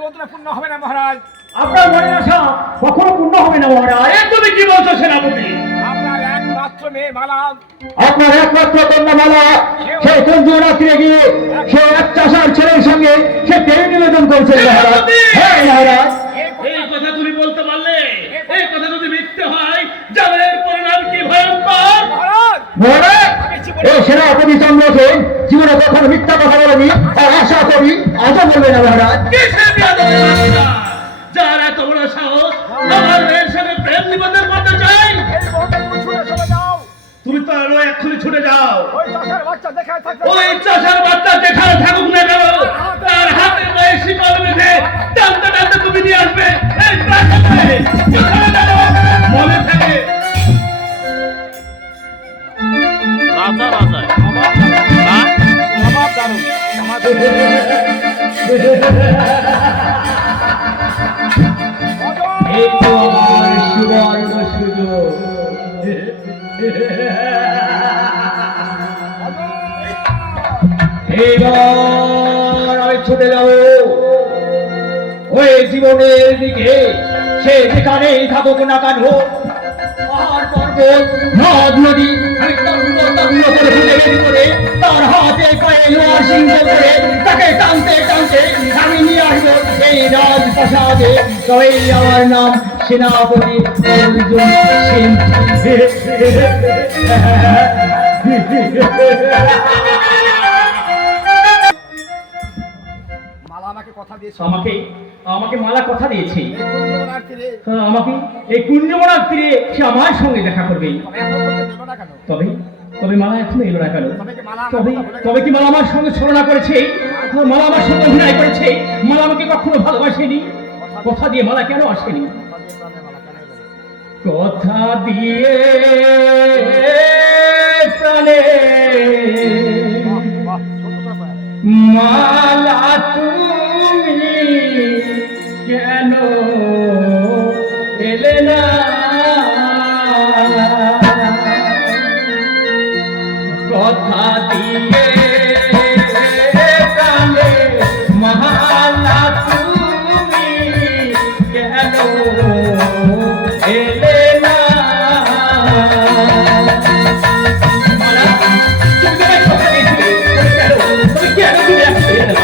কোনোদিন পূর্ণ হবে না মহারাজ। আপনার মনের আশা কখনো পূর্ণ হবে না মহারাজ। তুমি কি বলছো সেনাপতি? আপনার একমাত্র মেয়ে মালা, আপনার একমাত্র কন্যা মালা সে কুঞ্জরাত্রে গিয়ে সে এক চাষার ছেলের সঙ্গে সে প্রেম নিবেদন করছে মহারাজ। হ্যাঁ মহারাজ। এই কথা তুমি বলতে পারলে? এই কথা যদি মিথ্যে হয় জালের পরিণাম কি ভয়ঙ্কর। মহারাজ মহারাজ এই সেনাপতি চন্দ্রসেন জীবনে কখনো মিথ্যা কথা বলেনি, আর আশা করি আজও বলবে না মহারাজ। কিসের বিয়াদবি বাচ্চা? যার এত বড় সাহস আমার মেয়ের সঙ্গে প্রেম নিবেদন করতে চাই? এই মুহূর্তে তুমি ছুটে চলে যাও। তুমি তো আরো এক্ষুনি ছুটে যাও। ওই চাষার বাচ্চা দেখায় থাকবে। ওই চাষার বাচ্চা যেখানে থাকুক না কেন তার হাতে পায়ে শিকল বেঁধে টানতে টানতে তুমি নিয়ে আসবে। এই প্রাসাদে কোথায় যেন মনে থাকে। রাজা রাজা নবাব দারুণ আমাদের এই তো আমার সুবর্ণ সুযোগ। এইবার আমি ছুটে যাব ওই জীবনের দিকে, সে যেখানেই থাকুক না কেন, পাহাড় পর্বত নদ নদী আমি তন্ন তন্ন করে খুঁজে বের করে তার হাতে পায়ে লোহার সিংহ করে তাকে টানতে টানতে আমি নিয়ে আসবো এই রাজপ্রাসাদে। তবেই আমার নাম সেনাপতি অর্জুন সিং। মালা আমাকে কথা দিয়েছে। আমাকে আমাকে মালা কথা দিয়েছে এই কুঞ্জবনার তীরে আমাকে এই কুঞ্জবনার তীরে সে আমার সঙ্গে দেখা করবে। তবে এখন বলতে দেবো না কেন? তবে তবে মালা এখনো এলো না কেন? তবে কি মালা তবে তবে কি মালা আমার সঙ্গে ছলনা করেছে? মালা আমার সঙ্গে অভিনয় করেছে? মালা আমাকে কখনো ভালোবাসেনি? কথা দিয়ে মালা কেন আসেনি? কথা দিয়ে প্রাণে মালা কেন কথা দিয়ে প্রাণে মালা তুমি কেন এলে না? কথা দিয়ে প্রাণে মালা তুমি কেন এলে না? মালা তুমি কথা দিয়েছিলে, তুমি কেন তুমি আসলে না?